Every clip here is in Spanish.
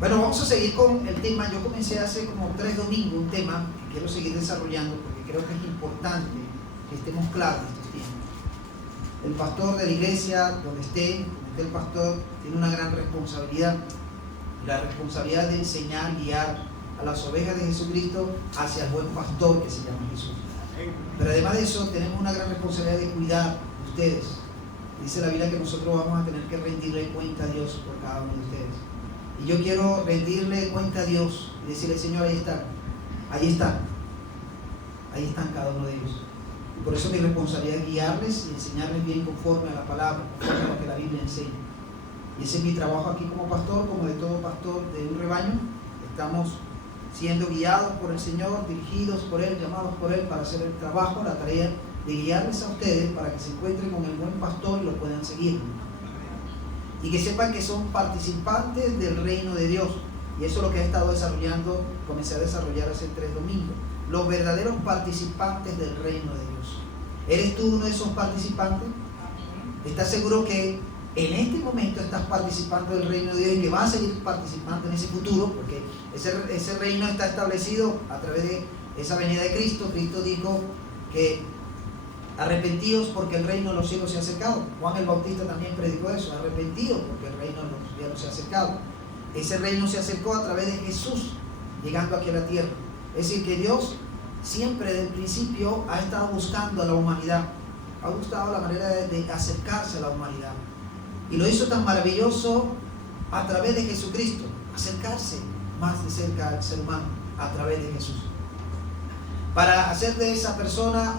Bueno, vamos a seguir con el tema. Yo comencé hace como 3 domingos un tema que quiero seguir desarrollando porque creo que es importante que estemos claros en estos tiempos. El pastor de la iglesia, donde esté el pastor, tiene una gran responsabilidad. La responsabilidad de enseñar, guiar a las ovejas de Jesucristo hacia el buen pastor que se llama Jesús. Pero además de eso, tenemos una gran responsabilidad de cuidar de ustedes. Dice la Biblia que nosotros vamos a tener que rendirle cuenta a Dios por cada uno de ustedes. Y yo quiero rendirle cuenta a Dios y decirle: Señor, ahí están cada uno de ellos. Y por eso mi responsabilidad es guiarles y enseñarles bien conforme a la palabra, conforme a lo que la Biblia enseña. Y ese es mi trabajo aquí como pastor, como de todo pastor de un rebaño. Estamos siendo guiados por el Señor, dirigidos por Él, llamados por Él para hacer el trabajo, la tarea de guiarles a ustedes para que se encuentren con el buen pastor y lo puedan seguir. Y que sepan que son participantes del reino de Dios. Y eso es lo que he estado desarrollando, comencé a desarrollar hace 3 domingos. Los verdaderos participantes del reino de Dios. ¿Eres tú uno de esos participantes? ¿Estás seguro que en este momento estás participando del reino de Dios y que vas a seguir participando en ese futuro? Porque ese reino está establecido a través de esa venida de Cristo. Cristo dijo que arrepentidos porque el reino de los cielos se ha acercado. Juan el Bautista también predicó eso: arrepentidos porque el reino de los cielos se ha acercado. Ese reino se acercó a través de Jesús llegando aquí a la tierra. Es decir, que Dios siempre desde el principio ha estado buscando a la humanidad, ha buscado la manera de acercarse a la humanidad, y lo hizo tan maravilloso a través de Jesucristo, acercarse más de cerca al ser humano a través de Jesús, para hacer de esa persona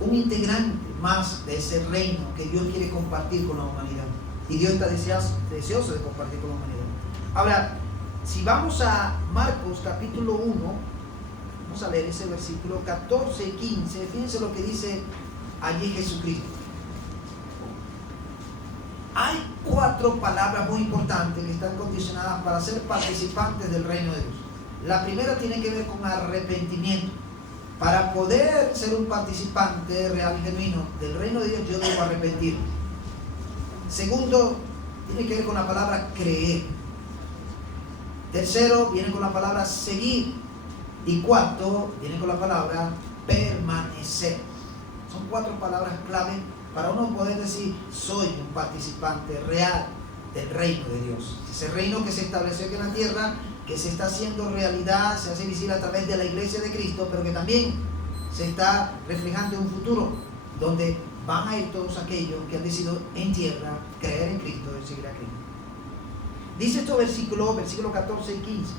un integrante más de ese reino que Dios quiere compartir con la humanidad. Y Dios está deseoso de compartir con la humanidad. Ahora, si vamos a Marcos capítulo 1, vamos a leer ese versículo 14 y 15. Fíjense lo que dice allí Jesucristo. Hay 4 palabras muy importantes que están condicionadas para ser participantes del reino de Dios. La primera tiene que ver con arrepentimiento. Para poder ser un participante real y genuino del reino de Dios, yo debo arrepentirme. Segundo, tiene que ver con la palabra creer. Tercero, viene con la palabra seguir. Y cuarto, viene con la palabra permanecer. Son 4 palabras clave para uno poder decir: soy un participante real del reino de Dios. Ese reino que se estableció aquí en la tierra, que se está haciendo realidad, se hace visible a través de la iglesia de Cristo, pero que también se está reflejando en un futuro donde van a ir todos aquellos que han decidido en tierra creer en Cristo y seguir a Cristo. Dice estos versículos 14 y 15.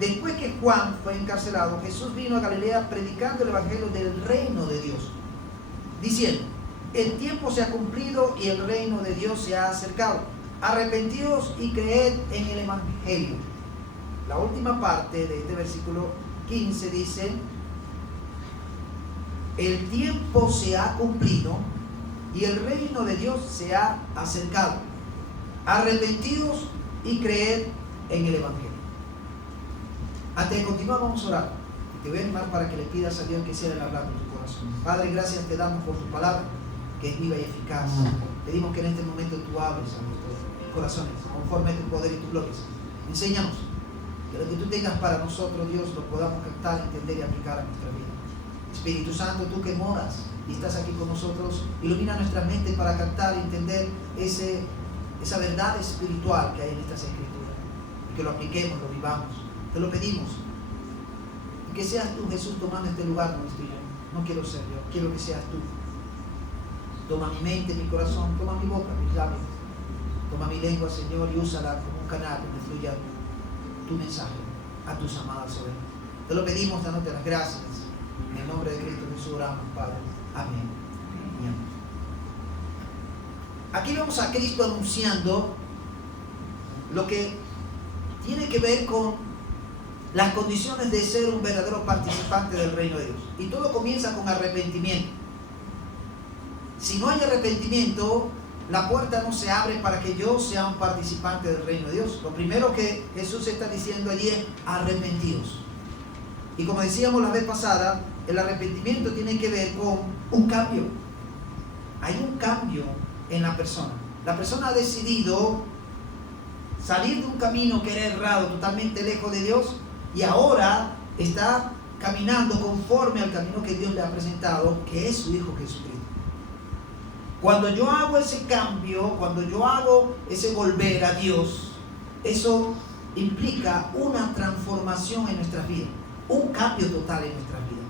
Después que Juan fue encarcelado, Jesús vino a Galilea predicando el evangelio del reino de Dios, diciendo: el tiempo se ha cumplido y el reino de Dios se ha acercado. Arrepentidos y creed en el evangelio. La última parte de este versículo 15 dice: el tiempo se ha cumplido y el reino de Dios se ha acercado. Arrepentidos y creed en el evangelio. Antes de continuar, vamos a orar. Y te voy a animar para que le pidas a Dios que sea el hablar de tu corazón. Padre, gracias te damos por tu palabra, que es viva y eficaz. Pedimos que en este momento tú hables a nuestros corazones, conforme a tu poder y tu gloria. Enséñanos que lo que tú tengas para nosotros, Dios, lo podamos captar, entender y aplicar a nuestra vida. Espíritu Santo, tú que moras y estás aquí con nosotros, ilumina nuestra mente para captar y entender esa verdad espiritual que hay en estas escrituras, y que lo apliquemos, lo vivamos. Te lo pedimos. Y que seas tú, Jesús, tomando este lugar nuestro. No quiero ser yo, quiero que seas tú. Toma mi mente, mi corazón, toma mi boca, mis labios, toma mi lengua, Señor, y úsala como un canal donde fluya tu mensaje a tus amadas ovejas. Te lo pedimos, dándote las gracias. En el nombre de Cristo Jesús oramos, Padre. Amén. Amén. Aquí vemos a Cristo anunciando lo que tiene que ver con las condiciones de ser un verdadero participante del reino de Dios. Y todo comienza con arrepentimiento. Si no hay arrepentimiento, la puerta no se abre para que yo sea un participante del reino de Dios. Lo primero que Jesús está diciendo allí es: arrepentidos. Y como decíamos la vez pasada, el arrepentimiento tiene que ver con un cambio. Hay un cambio en la persona. La persona ha decidido salir de un camino que era errado, totalmente lejos de Dios, y ahora está caminando conforme al camino que Dios le ha presentado, que es su Hijo Jesucristo. Cuando yo hago ese cambio, cuando yo hago ese volver a Dios, eso implica una transformación en nuestras vidas, un cambio total en nuestras vidas.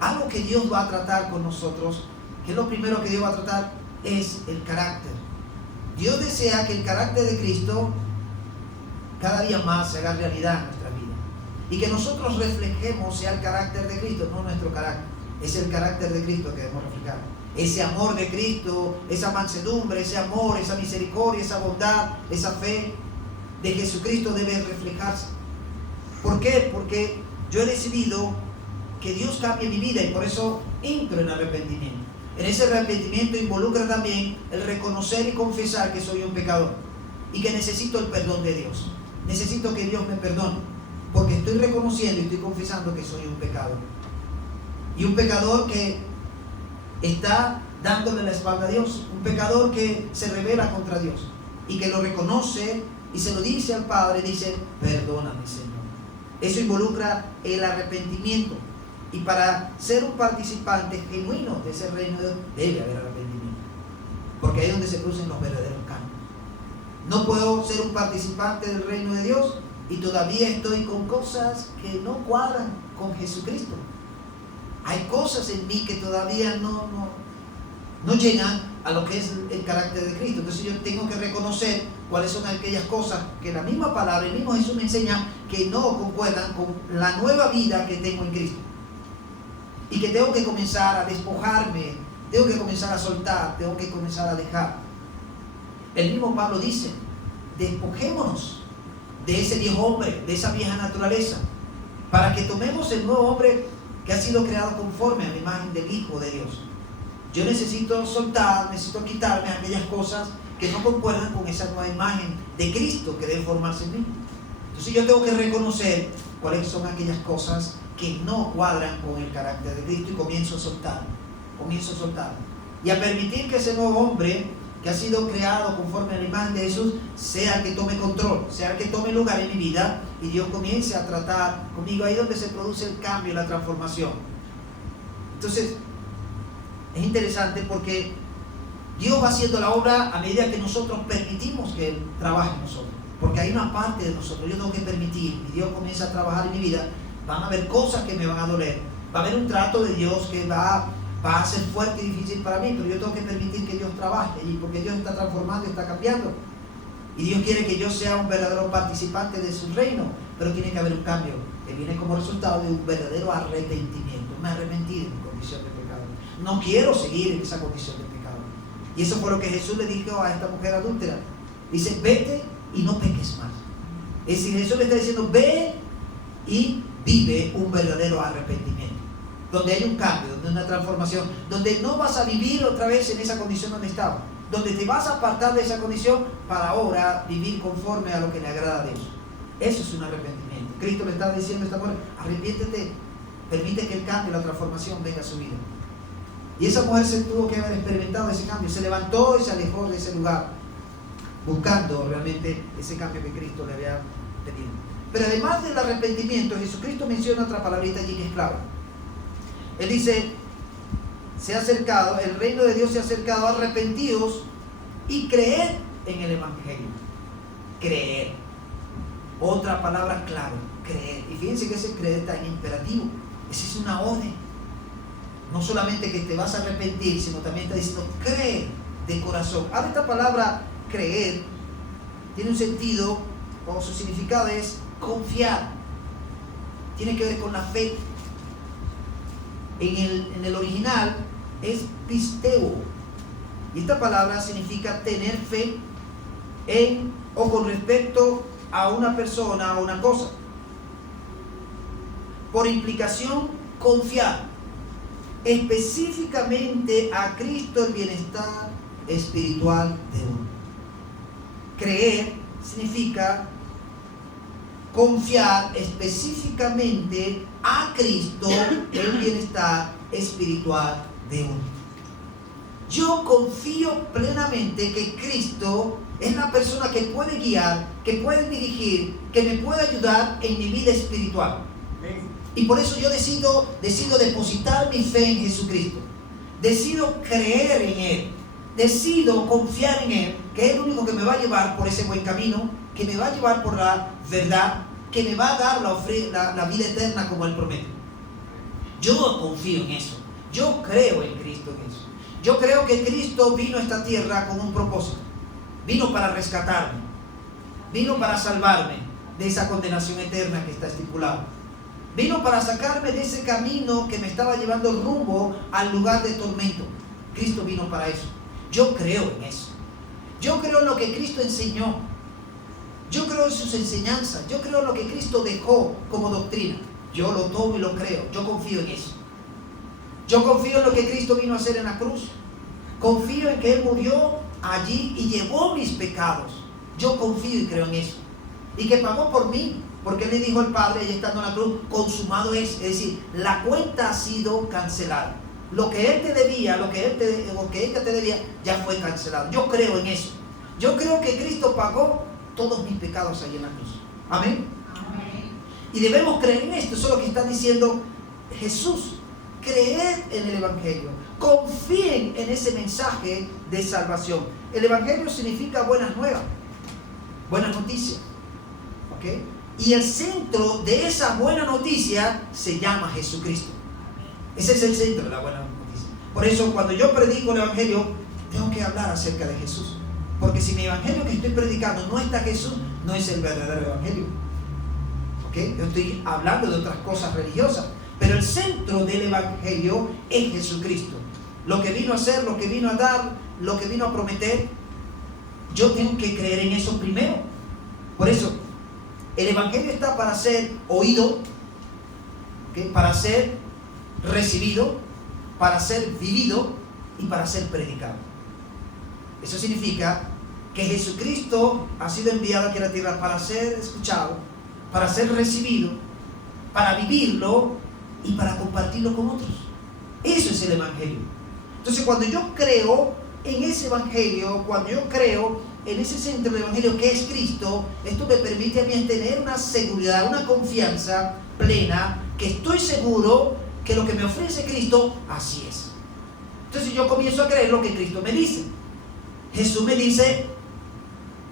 Algo que Dios va a tratar con nosotros, que es lo primero que Dios va a tratar, es el carácter. Dios desea que el carácter de Cristo cada día más se haga realidad en nuestra vida y que nosotros reflejemos sea el carácter de Cristo, no nuestro carácter. Es el carácter de Cristo que debemos reflejar. Ese amor de Cristo, esa mansedumbre, ese amor, esa misericordia, esa bondad, esa fe de Jesucristo debe reflejarse. ¿Por qué? Porque yo he decidido que Dios cambie mi vida y por eso entro en arrepentimiento. En ese arrepentimiento involucra también el reconocer y confesar que soy un pecador y que necesito el perdón de Dios. Necesito que Dios me perdone porque estoy reconociendo y estoy confesando que soy un pecador. Y un pecador que está dándole la espalda a Dios. Un pecador que se rebela contra Dios y que lo reconoce y se lo dice al Padre, dice, perdóname, Señor. Eso involucra el arrepentimiento. Y para ser un participante genuino de ese reino de Dios, debe haber arrepentimiento. Porque ahí es donde se producen los verdaderos cambios. No puedo ser un participante del reino de Dios y todavía estoy con cosas que no cuadran con Jesucristo. Hay cosas en mí que todavía no llegan a lo que es el carácter de Cristo. Entonces yo tengo que reconocer cuáles son aquellas cosas que la misma palabra, el mismo Jesús me enseña que no concuerdan con la nueva vida que tengo en Cristo. Y que tengo que comenzar a despojarme, tengo que comenzar a soltar, tengo que comenzar a dejar. El mismo Pablo dice, despojémonos de ese viejo hombre, de esa vieja naturaleza, para que tomemos el nuevo hombre que ha sido creado conforme a la imagen del Hijo de Dios. Yo necesito soltar, necesito quitarme aquellas cosas que no concuerdan con esa nueva imagen de Cristo que debe formarse en mí. Entonces yo tengo que reconocer cuáles son aquellas cosas que no cuadran con el carácter de Cristo y comienzo a soltar. Y a permitir que ese nuevo hombre que ha sido creado conforme a la imagen de Jesús sea el que tome control, sea el que tome lugar en mi vida y Dios comience a tratar conmigo. Ahí donde se produce el cambio, la transformación. Entonces es interesante porque Dios va haciendo la obra a medida que nosotros permitimos que Él trabaje en nosotros, porque hay una parte de nosotros, yo tengo que permitir y Dios comienza a trabajar en mi vida. Van a haber cosas que me van a doler, va a haber un trato de Dios que va a ser fuerte y difícil para mí, pero yo tengo que permitir que Dios trabaje allí, porque Dios está transformando y está cambiando. Y Dios quiere que yo sea un verdadero participante de su reino, pero tiene que haber un cambio que viene como resultado de un verdadero arrepentimiento. Me arrepentí de mi condición de pecado. No quiero seguir en esa condición de pecado. Y eso fue lo que Jesús le dijo a esta mujer adúltera. Dice, vete y no peques más. Es decir, Jesús le está diciendo, ve y vive un verdadero arrepentimiento, donde hay un cambio, donde hay una transformación, donde no vas a vivir otra vez en esa condición donde estabas, donde te vas a apartar de esa condición para ahora vivir conforme a lo que le agrada a Dios. Eso es un arrepentimiento. Cristo le está diciendo a esta mujer, arrepiéntete, permite que el cambio, la transformación venga a su vida. Y esa mujer se tuvo que haber experimentado ese cambio, se levantó y se alejó de ese lugar, buscando realmente ese cambio que Cristo le había pedido. Pero además del arrepentimiento, Jesucristo menciona otra palabrita allí que es clave. Él dice, se ha acercado, el reino de Dios se ha acercado, arrepentidos y creed en el Evangelio. Creer. Otra palabra clave, creer. Y fíjense que ese creer está en imperativo. Esa es una orden. No solamente que te vas a arrepentir, sino también está diciendo cree de corazón. Ahora esta palabra creer tiene un sentido, o su significado es confiar. Tiene que ver con la fe. En el original es pisteo. Y esta palabra significa tener fe en o con respecto a una persona o una cosa. Por implicación, confiar específicamente a Cristo el bienestar espiritual de uno. Creer significa confiar específicamente a Cristo el bienestar espiritual de uno. Yo confío plenamente que Cristo es la persona que puede guiar, que puede dirigir, que me puede ayudar en mi vida espiritual. Y por eso yo decido depositar mi fe en Jesucristo. Decido creer en Él. Decido confiar en Él, que es el único que me va a llevar por ese buen camino, que me va a llevar por la verdad, que me va a dar la vida eterna como Él promete. Yo confío en eso. Yo creo en Cristo en eso. Yo creo que Cristo vino a esta tierra con un propósito. Vino para rescatarme. Vino para salvarme de esa condenación eterna que está estipulada. Vino para sacarme de ese camino que me estaba llevando rumbo al lugar de tormento. Cristo vino para eso. Yo creo en eso. Yo creo en lo que Cristo enseñó. Yo creo en sus enseñanzas. Yo creo en lo que Cristo dejó como doctrina. Yo lo tomo y lo creo. Yo confío en eso. Yo confío en lo que Cristo vino a hacer en la cruz. Confío en que Él murió allí y llevó mis pecados. Yo confío y creo en eso. Y que pagó por mí. Porque Él le dijo al Padre, ya estando en la cruz, consumado es. Es decir, la cuenta ha sido cancelada. Lo que Él te debía, lo que ella te debía, ya fue cancelado. Yo creo en eso. Yo creo que Cristo pagó todos mis pecados allí en la cruz. Amén. Amén. Y debemos creer en esto. Eso es lo que está diciendo Jesús. Creed en el Evangelio. Confíen en ese mensaje de salvación. El Evangelio significa buenas nuevas, buenas noticias. ¿Ok? Y el centro de esa buena noticia se llama Jesucristo. Ese es el centro de la buena noticia. Por eso cuando yo predico el Evangelio, tengo que hablar acerca de Jesús. Porque si mi Evangelio que estoy predicando no está Jesús, no es el verdadero Evangelio. ¿Ok? Yo estoy hablando de otras cosas religiosas. Pero el centro del Evangelio es Jesucristo. Lo que vino a hacer, lo que vino a dar, lo que vino a prometer. Yo tengo que creer en eso primero. Por eso, el Evangelio está para ser oído, ¿okay? Para ser recibido, para ser vivido y para ser predicado. Eso significa que Jesucristo ha sido enviado aquí a la tierra para ser escuchado, para ser recibido, para vivirlo y para compartirlo con otros. Eso es el Evangelio. Entonces, cuando yo creo en ese Evangelio, cuando yo creo en ese centro del Evangelio que es Cristo, esto me permite a mí tener una seguridad, una confianza plena, que estoy seguro que lo que me ofrece Cristo, así es. Entonces yo comienzo a creer lo que Cristo me dice. Jesús me dice,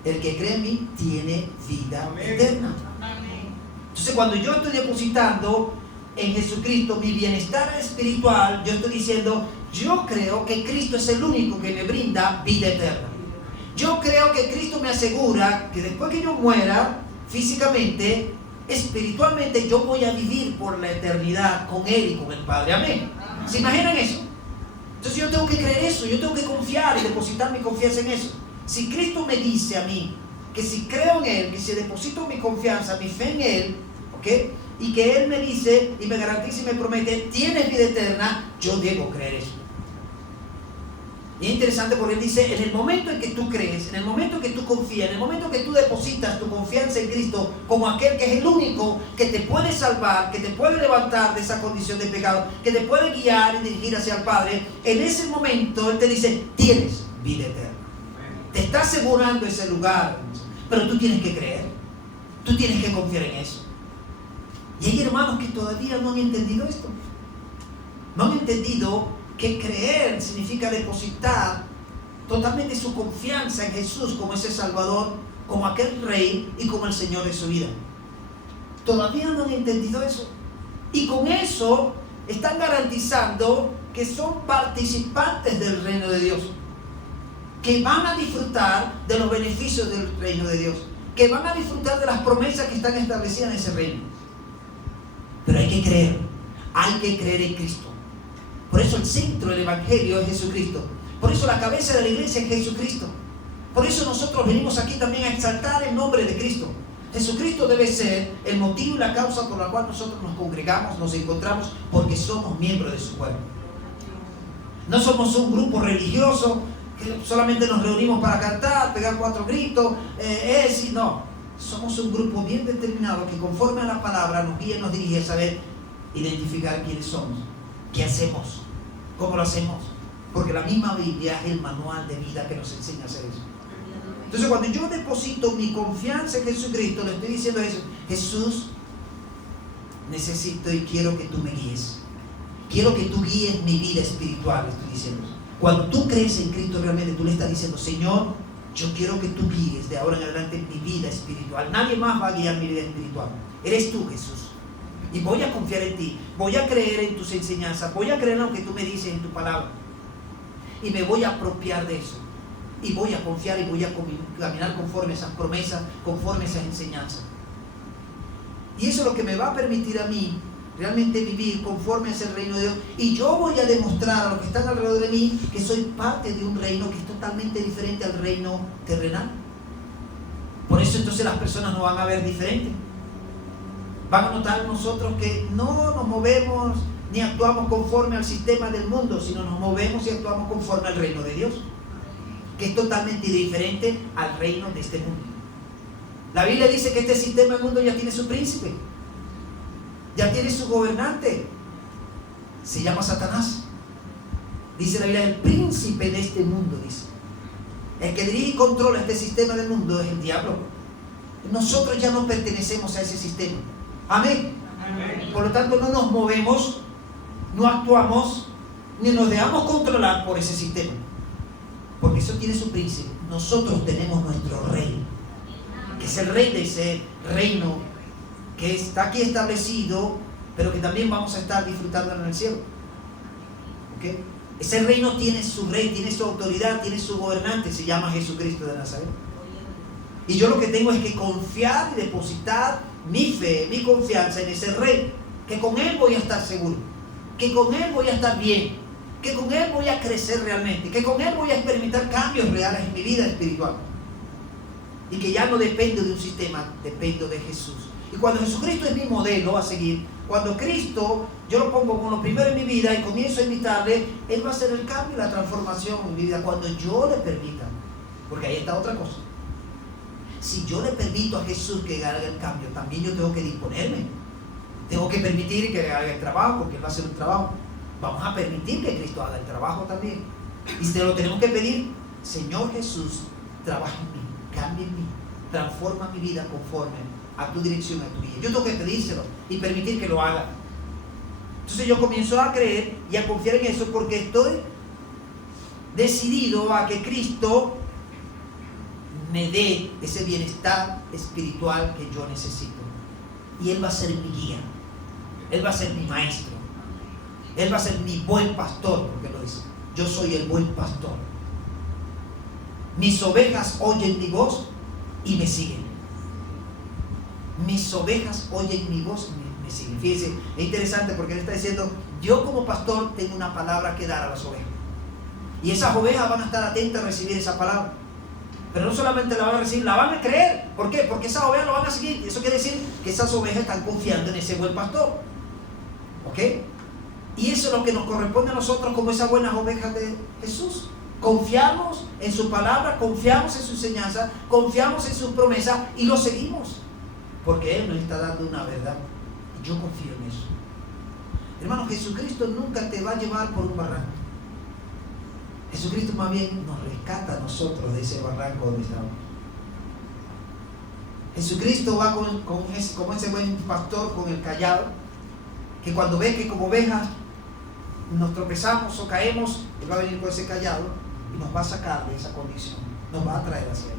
el que cree en mí tiene vida eterna. Entonces cuando yo estoy depositando en Jesucristo mi bienestar espiritual, yo estoy diciendo, yo creo que Cristo es el único que me brinda vida eterna. Yo creo que Cristo me asegura que después que yo muera físicamente, espiritualmente yo voy a vivir por la eternidad con Él y con el Padre. Amén. ¿Se imaginan eso? Entonces yo tengo que creer eso, yo tengo que confiar y depositar mi confianza en eso. Si Cristo me dice a mí que si creo en Él, que si deposito mi confianza, mi fe en Él, ¿ok? Y que Él me dice y me garantiza y me promete, tienes vida eterna, yo debo creer eso. Y es interesante porque Él dice, en el momento en que tú crees, en el momento en que tú confías, en el momento en que tú depositas tu confianza en Cristo como aquel que es el único que te puede salvar, que te puede levantar de esa condición de pecado, que te puede guiar y dirigir hacia el Padre, en ese momento Él te dice, tienes vida eterna. Te está asegurando ese lugar, pero tú tienes que creer, tú tienes que confiar en eso. Y hay hermanos que todavía no han entendido esto. No han entendido que creer significa depositar totalmente su confianza en Jesús como ese Salvador, como aquel Rey y como el Señor de su vida. Todavía no han entendido eso. Y con eso están garantizando que son participantes del reino de Dios, que van a disfrutar de los beneficios del reino de Dios, que van a disfrutar de las promesas que están establecidas en ese reino. Pero hay que creer en Cristo. Por eso el centro del Evangelio es Jesucristo. Por eso la cabeza de la iglesia es Jesucristo. Por eso nosotros venimos aquí también a exaltar el nombre de Cristo. Jesucristo debe ser el motivo y la causa por la cual nosotros nos congregamos, nos encontramos, porque somos miembros de su cuerpo. No somos un grupo religioso que solamente nos reunimos para cantar, pegar 4 gritos, no. Somos un grupo bien determinado que conforme a la palabra nos guía y nos dirige a saber identificar quiénes somos, qué hacemos, cómo lo hacemos, Porque la misma Biblia es el manual de vida que nos enseña a hacer eso. Entonces, cuando yo deposito mi confianza en Jesucristo, le estoy diciendo eso: Jesús, necesito y quiero que tú me guíes. Quiero que tú guíes mi vida espiritual, le estoy diciendo. Cuando tú crees en Cristo realmente, tú le estás diciendo: Señor, yo quiero que tú guíes de ahora en adelante mi vida espiritual. Nadie más va a guiar mi vida espiritual. Eres tú, Jesús. Y voy a confiar en ti. Voy a creer en tus enseñanzas. Voy a creer en lo que tú me dices en tu palabra. Y me voy a apropiar de eso. Y voy a confiar y voy a caminar conforme a esas promesas, conforme a esas enseñanzas. Y eso es lo que me va a permitir a mí realmente vivir conforme a ese reino de Dios. Y yo voy a demostrar a los que están alrededor de mí que soy parte de un reino que es totalmente diferente al reino terrenal. Por eso entonces las personas nos van a ver diferente. Van a notar nosotros que no nos movemos ni actuamos conforme al sistema del mundo, sino nos movemos y actuamos conforme al reino de Dios, que es totalmente diferente al reino de este mundo. La Biblia dice que este sistema del mundo ya tiene su príncipe, ya tiene su gobernante. Se llama Satanás. Dice la Biblia: el príncipe de este mundo, dice. El que dirige y controla este sistema del mundo es el diablo. Nosotros ya no pertenecemos a ese sistema. Amén. Amén. Por lo tanto, no nos movemos, no actuamos, ni nos dejamos controlar por ese sistema. Porque eso tiene su príncipe. Nosotros tenemos nuestro rey, que es el rey de ese reino que está aquí establecido, pero que también vamos a estar disfrutando en el cielo. ¿Okay? Ese reino tiene su rey, tiene su autoridad, tiene su gobernante, se llama Jesucristo de Nazaret. Y yo lo que tengo es que confiar y depositar mi fe, mi confianza en ese rey, que con él voy a estar seguro, que con él voy a estar bien, que con él voy a crecer realmente, que con él voy a experimentar cambios reales en mi vida espiritual. Y que ya no dependo de un sistema, dependo de Jesús. Y cuando Jesucristo es mi modelo a seguir, cuando Cristo yo lo pongo como lo primero en mi vida y comienzo a imitarle, Él va a hacer el cambio y la transformación en mi vida cuando yo le permita. Porque ahí está otra cosa. Si yo le permito a Jesús que haga el cambio, también yo tengo que disponerme. Tengo que permitir que haga el trabajo, porque Él va a hacer un trabajo. Vamos a permitir que Cristo haga el trabajo también. Y se lo tenemos que pedir: Señor Jesús, trabaja en mí, cambia en mí, transforma mi vida conforme a tu dirección, a tu guía. Yo tengo que pedírselo y permitir que lo haga. Entonces yo comienzo a creer y a confiar en eso, porque estoy decidido a que Cristo me dé ese bienestar espiritual que yo necesito. Y Él va a ser mi guía, Él va a ser mi maestro, Él va a ser mi buen pastor, porque lo dice: yo soy el buen pastor. Mis ovejas oyen mi voz y me siguen. Mis ovejas oyen mi voz y me siguen. Fíjense, es interesante porque Él está diciendo: yo como pastor tengo una palabra que dar a las ovejas. Y esas ovejas van a estar atentas a recibir esa palabra. Pero no solamente la van a recibir, la van a creer. ¿Por qué? Porque esas ovejas lo van a seguir. Eso quiere decir que esas ovejas están confiando en ese buen pastor. ¿Ok? Y eso es lo que nos corresponde a nosotros como esas buenas ovejas de Jesús. Confiamos en su palabra, confiamos en su enseñanza, confiamos en sus promesas y lo seguimos. Porque Él nos está dando una verdad. Y yo confío en eso. Hermano, Jesucristo nunca te va a llevar por un barranco. Jesucristo más bien nos rescata a nosotros de ese barranco donde estamos. Jesucristo va como ese buen pastor con el cayado, que cuando ve que como ovejas nos tropezamos o caemos, Él va a venir con ese cayado y nos va a sacar de esa condición, nos va a traer hacia Él.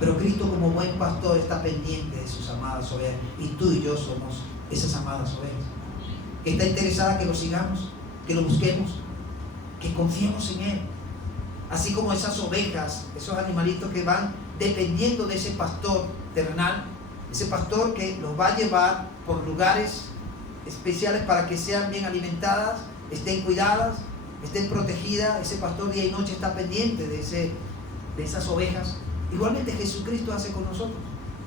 Pero Cristo como buen pastor está pendiente de sus amadas ovejas, y tú y yo somos esas amadas ovejas, que está interesada que lo sigamos, que lo busquemos, que confiemos en Él. Así como esas ovejas, esos animalitos que van dependiendo de ese pastor terrenal, ese pastor que los va a llevar por lugares especiales para que sean bien alimentadas, estén cuidadas, estén protegidas. Ese pastor día y noche está pendiente de esas ovejas. Igualmente Jesucristo hace con nosotros.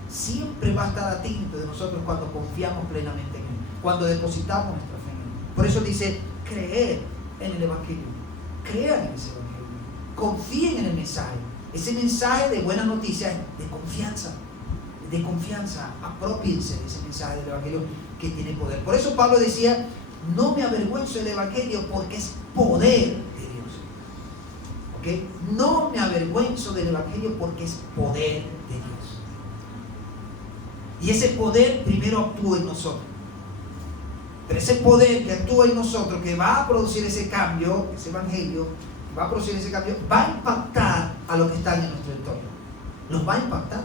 Siempre va a estar atento de nosotros cuando confiamos plenamente en Él, cuando depositamos nuestra fe en Él. Por eso dice: creer en el Evangelio. Crean en ese Evangelio. Confíen en el mensaje. Ese mensaje de buenas noticias, de confianza. Apropiense de ese mensaje del Evangelio que tiene poder. Por eso Pablo decía: No me avergüenzo del Evangelio porque es poder de Dios. ¿Ok? No me avergüenzo del Evangelio porque es poder de Dios. Y ese poder primero actúa en nosotros. Pero ese poder que actúa en nosotros, que va a producir ese cambio, ese Evangelio, va a producir ese cambio, va a impactar a los que están en nuestro entorno. Los va a impactar.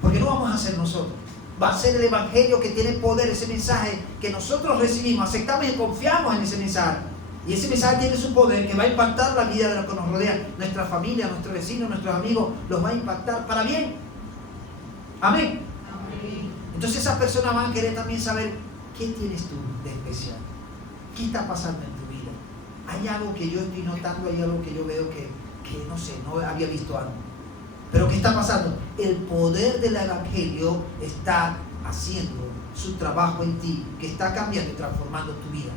Porque no vamos a ser nosotros. Va a ser el Evangelio que tiene poder, ese mensaje que nosotros recibimos, aceptamos y confiamos en ese mensaje. Y ese mensaje tiene su poder que va a impactar la vida de los que nos rodean. Nuestra familia, nuestros vecinos, nuestros amigos, los va a impactar para bien. Amén. Amén. Entonces esas personas van a querer también saber qué tienes tú de especial. ¿Qué está pasando en tu vida? Hay algo que yo estoy notando, hay algo que yo veo que no sé, no había visto algo. Pero ¿qué está pasando? El poder del Evangelio está haciendo su trabajo en ti, que está cambiando y transformando tu vida.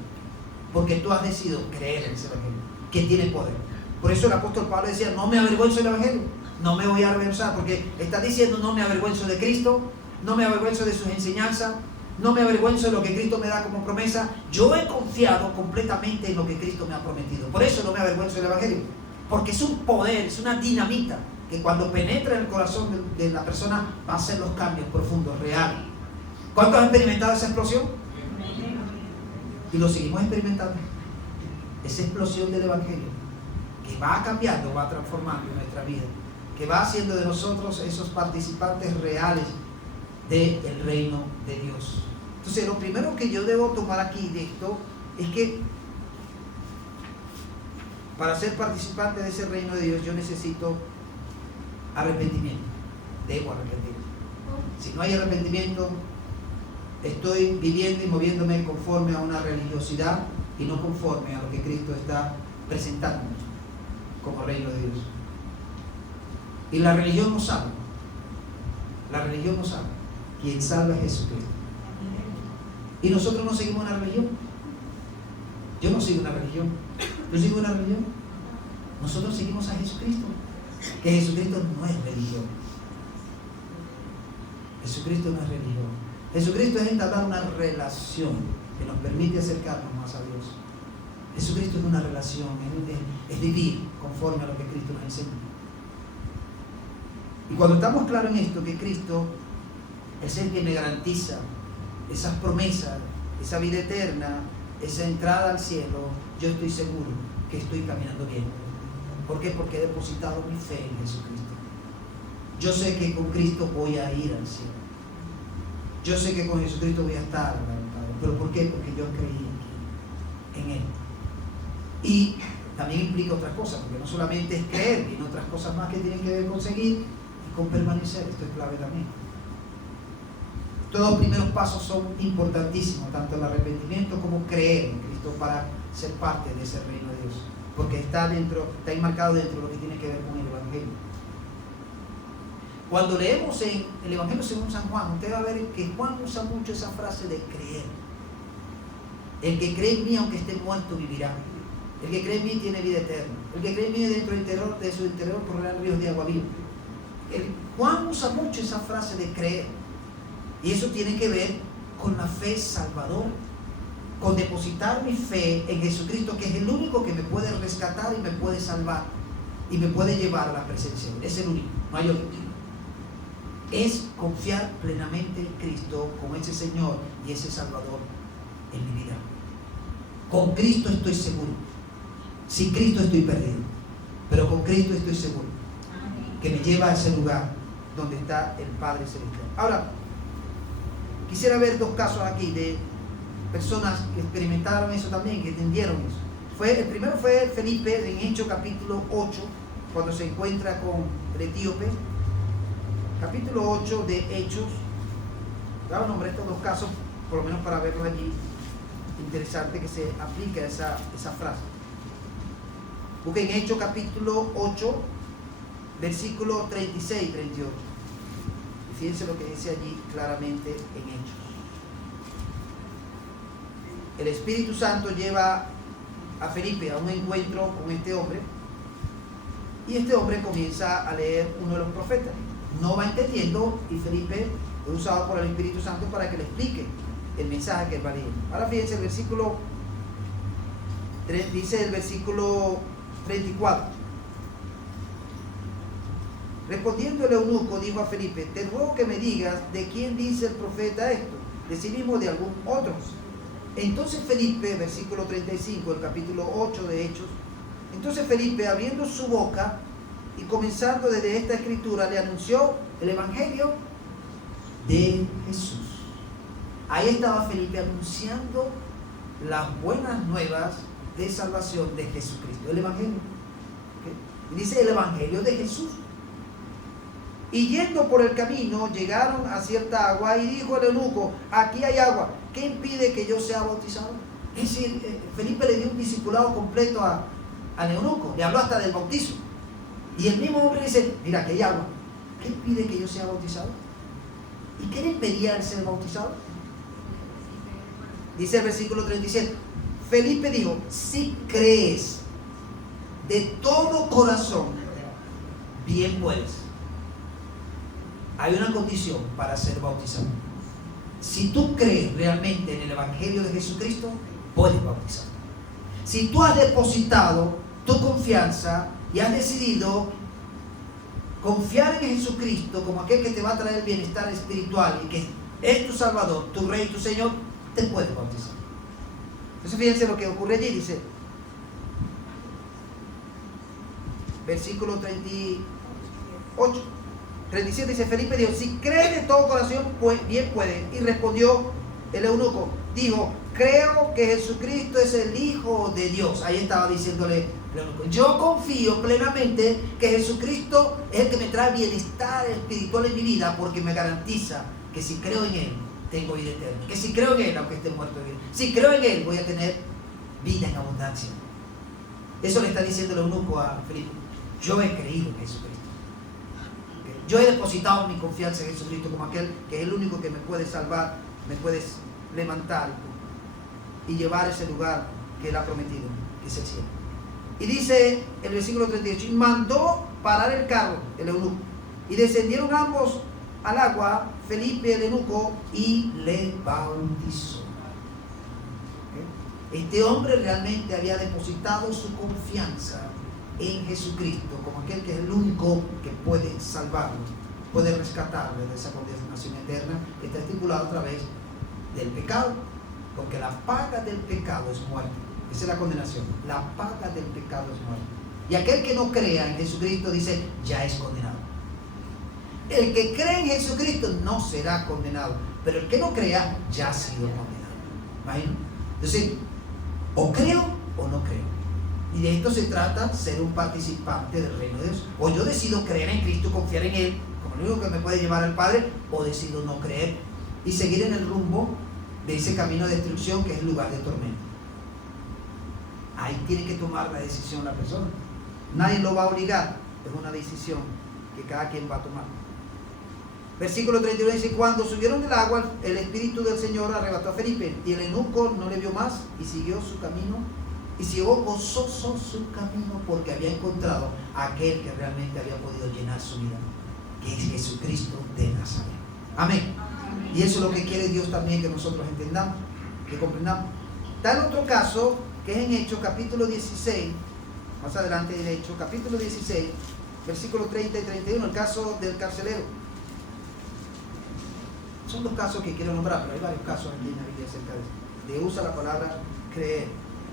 Porque tú has decidido creer en ese Evangelio, que tiene poder. Por eso el apóstol Pablo decía, no me avergüenzo del Evangelio, no me voy a avergonzar, porque está diciendo, no me avergüenzo de Cristo, no me avergüenzo de sus enseñanzas, no me avergüenzo de lo que Cristo me da como promesa. Yo he confiado completamente en lo que Cristo me ha prometido. Por eso no me avergüenzo del Evangelio, porque es un poder, es una dinamita que cuando penetra en el corazón de la persona va a hacer los cambios profundos, reales. ¿Cuántos han experimentado esa explosión? Y lo seguimos experimentando. Esa explosión del Evangelio que va cambiando, va transformando nuestra vida, que va haciendo de nosotros esos participantes reales del reino de Dios. Entonces, lo primero que yo debo tomar aquí de esto es que para ser participante de ese reino de Dios yo necesito arrepentimiento. Debo arrepentirme. Si no hay arrepentimiento, estoy viviendo y moviéndome conforme a una religiosidad y no conforme a lo que Cristo está presentando como reino de Dios. Y la religión no salva. La religión no salva. Quien salva es Jesucristo. Y nosotros no seguimos una religión. Yo no sigo una religión. ¿Yo sigo una religión? Nosotros seguimos a Jesucristo. Que Jesucristo no es religión. Jesucristo no es religión. Jesucristo es entablar una relación que nos permite acercarnos más a Dios. Jesucristo es una relación, es vivir conforme a lo que Cristo nos enseña. Y cuando estamos claros en esto, que Cristo es el que me garantiza esas promesas, esa vida eterna, esa entrada al cielo, yo estoy seguro que estoy caminando bien. ¿Por qué? Porque he depositado mi fe en Jesucristo. Yo sé que con Cristo voy a ir al cielo. Yo sé que con Jesucristo voy a estar en el Padre. ¿Pero por qué? Porque yo creí aquí, en Él. Y también implica otras cosas, porque no solamente es creer, sino otras cosas más que tienen que ver con seguir y con permanecer. Esto es clave también. Todos los primeros pasos son importantísimos, tanto el arrepentimiento como creer en Cristo para ser parte de ese reino de Dios. Porque está enmarcado dentro de lo que tiene que ver con el Evangelio. Cuando leemos en el Evangelio según San Juan, usted va a ver que Juan usa mucho esa frase de creer. El que cree en mí, aunque esté muerto, vivirá. El que cree en mí tiene vida eterna. El que cree en mí, dentro de su interior correrán ríos de agua viva. Juan usa mucho esa frase de creer. Y eso tiene que ver con la fe salvadora. Con depositar mi fe en Jesucristo, que es el único que me puede rescatar y me puede salvar y me puede llevar a la presencia. Es el único, no hay otro. Es confiar plenamente en Cristo como ese Señor y ese Salvador en mi vida. Con Cristo estoy seguro. Sin Cristo estoy perdido, pero con Cristo estoy seguro que me lleva a ese lugar donde está el Padre Celestial. Ahora, quisiera ver dos casos aquí de personas que experimentaron eso también, que entendieron eso. El primero fue Felipe en Hechos capítulo 8, cuando se encuentra con el etíope. Capítulo 8 de Hechos. Claro, nombré estos dos casos, por lo menos para verlos allí. Interesante que se aplique esa frase. Busquen Hechos capítulo 8, versículo 36 y 38. Y fíjense lo que dice allí claramente en Hechos. El Espíritu Santo lleva a Felipe a un encuentro con este hombre y este hombre comienza a leer uno de los profetas. No va entendiendo y Felipe es usado por el Espíritu Santo para que le explique el mensaje que él va leyendo. Ahora fíjense el versículo, dice el versículo 34. Respondiendo el eunuco, dijo a Felipe: te ruego que me digas de quién dice el profeta esto, de sí mismo o de algún otro. Entonces Felipe, versículo 35, el capítulo 8 de Hechos, entonces Felipe, abriendo su boca y comenzando desde esta escritura, le anunció el evangelio de Jesús. Ahí estaba Felipe anunciando las buenas nuevas de salvación de Jesucristo, el evangelio. ¿Okay? Y dice el evangelio de Jesús. Y yendo por el camino, llegaron a cierta agua, y dijo el eunuco: aquí hay agua, ¿qué impide que yo sea bautizado? Es decir, Felipe le dio un discipulado completo al eunuco, le habló hasta del bautizo. Y el mismo hombre dice: mira, que hay agua, ¿qué impide que yo sea bautizado? ¿Y qué le impedía el ser bautizado? Dice el versículo 37, Felipe dijo: si crees de todo corazón, bien puedes. Hay una condición para ser bautizado. Si tú crees realmente en el evangelio de Jesucristo, puedes bautizar. Si tú has depositado tu confianza y has decidido confiar en Jesucristo como aquel que te va a traer bienestar espiritual y que es tu Salvador, tu Rey, tu Señor, te puedes bautizar. Entonces fíjense lo que ocurre allí. Dice, versículo 38, 37, dice: Felipe dijo: si crees de todo corazón, pues bien puede. Y respondió el eunuco, dijo: creo que Jesucristo es el Hijo de Dios. Ahí estaba diciéndole el eunuco: yo confío plenamente que Jesucristo es el que me trae bienestar espiritual en mi vida, porque me garantiza que si creo en Él, tengo vida eterna. Que si creo en Él, aunque esté muerto, si creo en Él, voy a tener vida en abundancia. Eso le está diciendo el eunuco a Felipe. Yo he creído en Jesucristo. Yo he depositado mi confianza en Jesucristo como aquel que es el único que me puede salvar, me puede levantar y llevar a ese lugar que Él ha prometido, que es el cielo. Y dice el versículo 38, y mandó parar el carro, el eunuco, y descendieron ambos al agua, Felipe el eunuco, y le bautizó. Este hombre realmente había depositado su confianza en Jesucristo como aquel que es el único que puede salvarlo, puede rescatarlo de esa condenación eterna que está estipulada a través del pecado, porque la paga del pecado es muerte. Esa es la condenación, la paga del pecado es muerte. Y aquel que no crea en Jesucristo, dice, ya es condenado. El que cree en Jesucristo no será condenado, pero el que no crea ya ha sido condenado. ¿Imagino? Entonces, o creo o no creo. Y de esto se trata, ser un participante del reino de Dios. O yo decido creer en Cristo, confiar en Él como el único que me puede llevar al Padre, o decido no creer y seguir en el rumbo de ese camino de destrucción que es el lugar de tormento. Ahí tiene que tomar la decisión la persona. Nadie lo va a obligar, es una decisión que cada quien va a tomar. Versículo 31 dice: cuando subieron del agua, el Espíritu del Señor arrebató a Felipe, y el eunuco no le vio más y siguió su camino. Y siguió gozoso su camino, porque había encontrado a aquel que realmente había podido llenar su vida, que es Jesucristo de Nazaret. Amén. Amén. Y eso es lo que quiere Dios también que nosotros entendamos, que comprendamos. Tal otro caso que es en Hechos capítulo 16, más adelante en Hechos capítulo 16, versículos 30 y 31, el caso del carcelero. Son dos casos que quiero nombrar, pero hay varios casos aquí en la Biblia acerca de eso. De usa la palabra creer.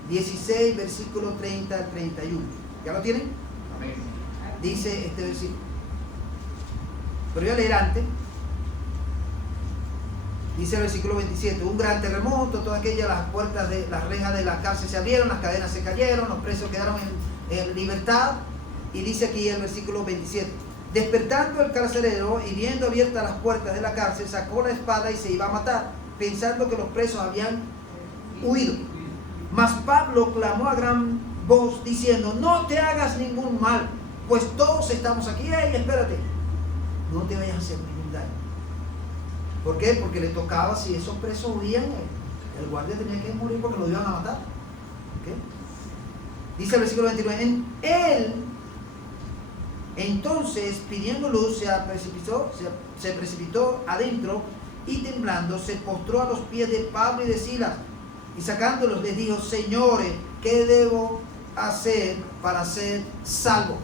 16, versículo 30 al 31. ¿Ya lo tienen? Amén. Dice este versículo. Pero voy a leer antes. Dice el versículo 27. Un gran terremoto, todas aquellas, las puertas de las rejas de la cárcel se abrieron, las cadenas se cayeron, los presos quedaron en libertad. Y dice aquí el versículo 27. Despertando el carcelero y viendo abiertas las puertas de la cárcel, sacó la espada y se iba a matar, pensando que los presos habían huido. Mas Pablo clamó a gran voz diciendo: no te hagas ningún mal, pues todos estamos aquí. ¡Ey, espérate! No te vayas a hacer ningún daño. ¿Por qué? Porque le tocaba, si esos presos huían, el guardia tenía que morir porque lo iban a matar. ¿Okay? Dice el versículo 29, él entonces, pidiendo luz, se precipitó adentro y temblando se postró a los pies de Pablo y de Silas, y sacándolos les dijo: señores, ¿qué debo hacer para ser salvo?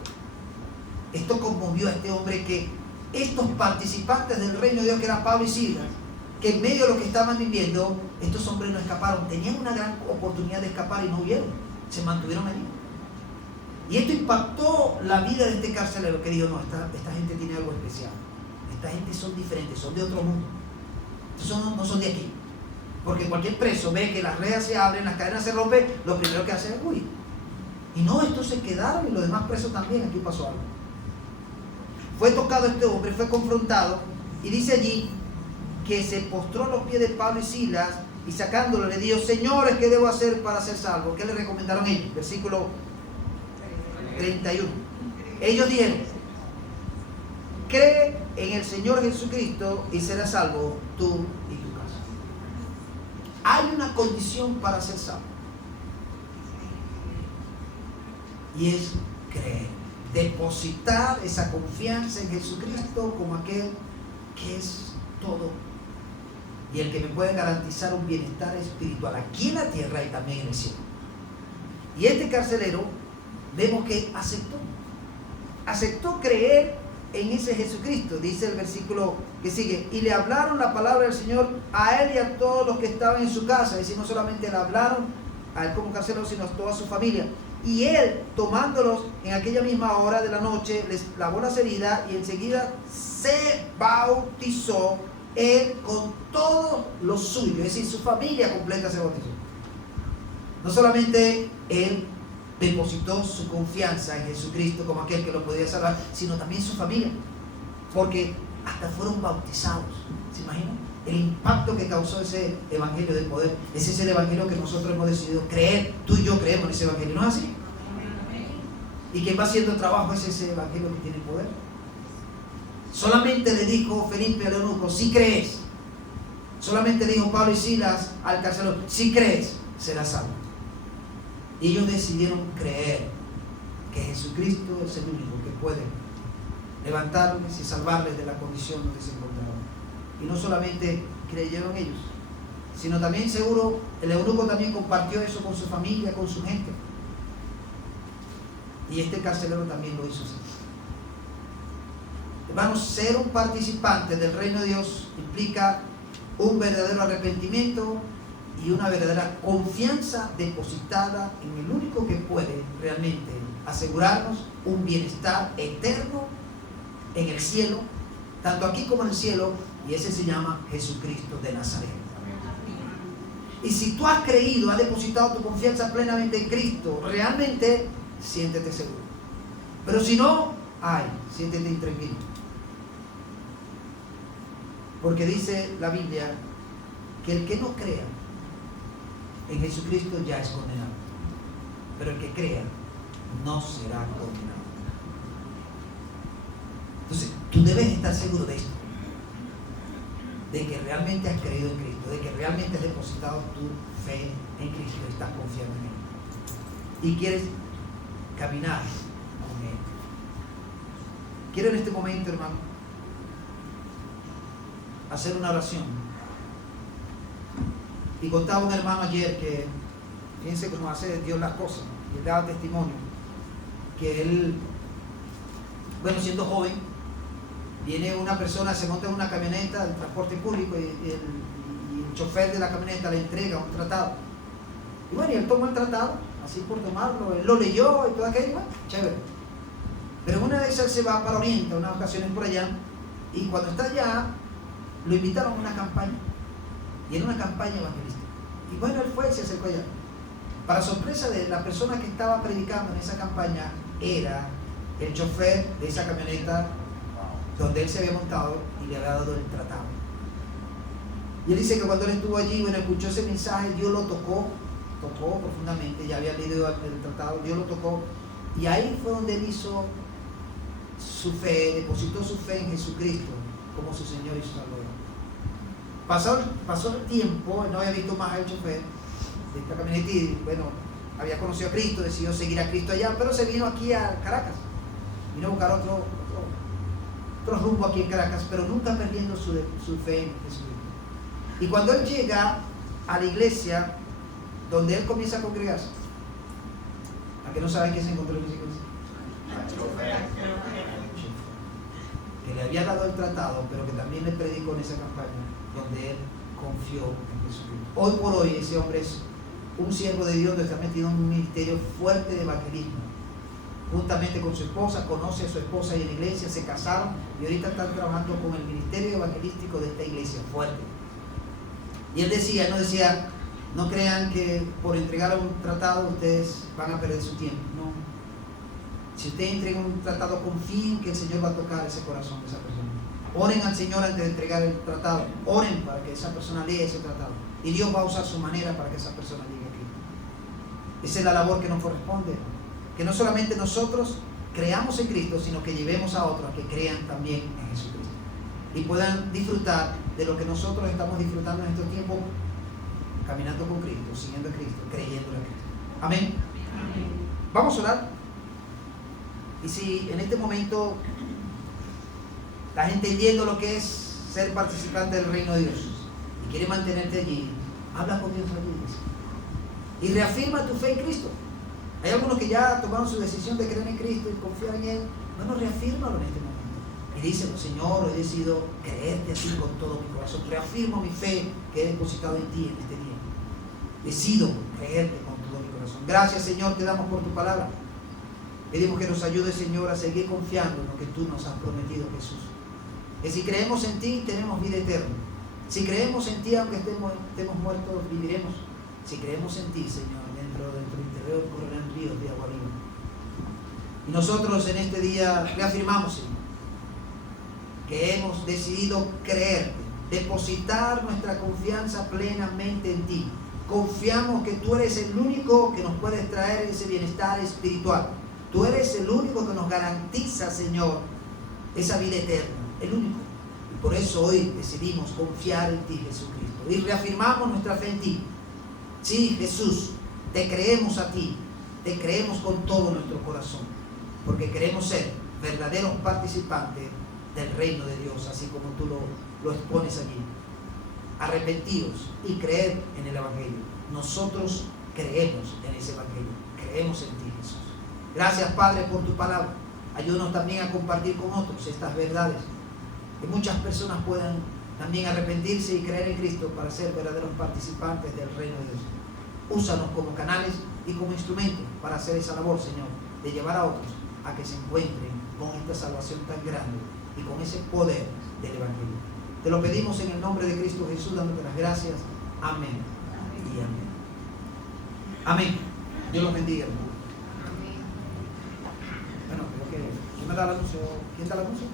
Esto conmovió a este hombre, que estos participantes del reino de Dios, que eran Pablo y Silas, que en medio de lo que estaban viviendo, estos hombres no escaparon. Tenían una gran oportunidad de escapar y no huyeron, se mantuvieron allí. Y esto impactó la vida de este carcelero, que dijo: no, esta gente tiene algo especial, esta gente son diferentes, son de otro mundo, estos no son de aquí. Porque cualquier preso ve que las rejas se abren, las cadenas se rompen, lo primero que hace es huir. Y no, estos se quedaron, y los demás presos también. Aquí pasó algo. Fue tocado este hombre, fue confrontado, y dice allí que se postró a los pies de Pablo y Silas, y sacándolo le dijo: señores, ¿qué debo hacer para ser salvo? ¿Qué le recomendaron ellos? Versículo 31. Ellos dijeron: cree en el Señor Jesucristo y serás salvo tú y tu casa. Hay una condición para ser salvo, y es creer, depositar esa confianza en Jesucristo como aquel que es todo, y el que me puede garantizar un bienestar espiritual aquí en la tierra y también en el cielo. Y este carcelero, vemos que aceptó creer en ese Jesucristo. Dice el versículo que sigue: y le hablaron la palabra del Señor a él y a todos los que estaban en su casa. Es decir, no solamente le hablaron a él como carcelero, sino a toda su familia. Y él, tomándolos en aquella misma hora de la noche, les lavó las heridas, y enseguida se bautizó él con todo lo suyo. Es decir, su familia completa se bautizó. No solamente él depositó su confianza en Jesucristo como aquel que lo podía salvar, sino también su familia, porque hasta fueron bautizados. ¿Se imaginan el impacto que causó ese evangelio de poder? Ese es el evangelio que nosotros hemos decidido creer. Tú y yo creemos en ese evangelio, ¿no es así? Y quien va haciendo trabajo es ese evangelio que tiene poder. Solamente le dijo Felipe al eunuco: si crees. Solamente le dijo Pablo y Silas al carcelero: si crees, serás salvo. Y ellos decidieron creer que Jesucristo es el único que puede levantarles y salvarles de la condición donde se encontraban. Y no solamente creyeron ellos, sino también, seguro, el eunuco también compartió eso con su familia, con su gente. Y este carcelero también lo hizo así. Hermanos, ser un participante del reino de Dios implica un verdadero arrepentimiento y una verdadera confianza depositada en el único que puede realmente asegurarnos un bienestar eterno en el cielo, tanto aquí como en el cielo, y ese se llama Jesucristo de Nazaret. Y si tú has creído, has depositado tu confianza plenamente en Cristo, realmente siéntete seguro. Pero si no, siéntete intranquilo. Porque dice la Biblia que el que no crea en Jesucristo ya es condenado, pero el que crea no será condenado. Entonces, tú debes estar seguro de esto, de que realmente has creído en Cristo, de que realmente has depositado tu fe en Cristo, estás confiando en Él y quieres caminar con Él. Quiero en este momento, hermano, hacer una oración. Y contaba un hermano ayer que, fíjense cómo hace Dios las cosas, y él daba testimonio, que él, siendo joven, viene una persona, se monta en una camioneta de transporte público, y el chofer de la camioneta le entrega un tratado. Y él tomó el tratado, así por tomarlo, él lo leyó y todo aquello, chévere. Pero una vez él se va para Oriente, unas ocasiones por allá, y cuando está allá, lo invitaron a una campaña, y era una campaña evangelística. Y él fue y se acercó allá. Para sorpresa de la persona que estaba predicando en esa campaña, era el chofer de esa camioneta donde él se había montado y le había dado el tratado. Y él dice que cuando él estuvo allí, escuchó ese mensaje, Dios lo tocó profundamente, ya había leído el tratado, Dios lo tocó, y ahí fue donde él hizo su fe, depositó su fe en Jesucristo como su Señor y su Salvador. Pasó el tiempo, no había visto más al chofer de esta camioneta y había conocido a Cristo, decidió seguir a Cristo allá, pero se vino aquí a Caracas, vino a buscar otro rumbo aquí en Caracas, pero nunca perdiendo su fe en Jesucristo. Y cuando él llega a la iglesia donde él comienza a congregarse, ¿a que no saben qué se encontró en esa iglesia? Que le había dado el tratado, pero que también le predicó en esa campaña, donde él confió en Jesucristo. Hoy por hoy ese hombre es un siervo de Dios que está metido en un ministerio fuerte de evangelismo. Juntamente con su esposa, conoce a su esposa y en la iglesia, se casaron y ahorita están trabajando con el ministerio evangelístico de esta iglesia, fuerte. Y él decía, no crean que por entregar un tratado ustedes van a perder su tiempo. No. Si ustedes entregan un tratado, confíen que el Señor va a tocar ese corazón de esa persona. Oren al Señor antes de entregar el tratado. Oren para que esa persona lea ese tratado. Y Dios va a usar su manera para que esa persona llegue a Cristo. Esa es la labor que nos corresponde. Que no solamente nosotros creamos en Cristo, sino que llevemos a otros a que crean también en Jesucristo. Y puedan disfrutar de lo que nosotros estamos disfrutando en estos tiempos, caminando con Cristo, siguiendo a Cristo, creyendo en Cristo. Amén. Amén. Vamos a orar. Y si en este momento estás entendiendo lo que es ser participante del reino de Dios y quieres mantenerte allí, habla con Dios allí y reafirma tu fe en Cristo. Hay algunos que ya tomaron su decisión de creer en Cristo y confiar en Él. Bueno, reafírmalo en este momento. Y díselo, Señor, he decidido creerte a ti con todo mi corazón. Reafirmo mi fe que he depositado en ti en este día. Decido creerte con todo mi corazón. Gracias, Señor, te damos por tu palabra. Pedimos que nos ayude, Señor, a seguir confiando en lo que tú nos has prometido, Jesús. Que si creemos en ti, tenemos vida eterna. Si creemos en ti, aunque estemos muertos, viviremos. Si creemos en ti, Señor, dentro del interior correrán ríos de agua viva. Y nosotros en este día reafirmamos, Señor, que hemos decidido creerte, depositar nuestra confianza plenamente en ti. Confiamos que tú eres el único que nos puede traer ese bienestar espiritual. Tú eres el único que nos garantiza, Señor, esa vida eterna, el único. Y por eso hoy decidimos confiar en ti, Jesucristo. Y reafirmamos nuestra fe en ti. Sí, Jesús, te creemos a ti, te creemos con todo nuestro corazón, porque queremos ser verdaderos participantes del reino de Dios, así como tú lo expones allí. Arrepentidos y creer en el Evangelio. Nosotros creemos en ese Evangelio, creemos en ti, Jesús. Gracias, Padre, por tu palabra. Ayúdanos también a compartir con otros estas verdades, que muchas personas puedan también arrepentirse y creer en Cristo para ser verdaderos participantes del reino de Dios. Úsanos como canales y como instrumentos para hacer esa labor, Señor, de llevar a otros a que se encuentren con esta salvación tan grande y con ese poder del Evangelio. Te lo pedimos en el nombre de Cristo Jesús, dándote las gracias. Amén y amén. Amén. Dios los bendiga, hermano. Bueno, creo que... ¿Quién me da el anuncio? ¿Quién da el anuncio?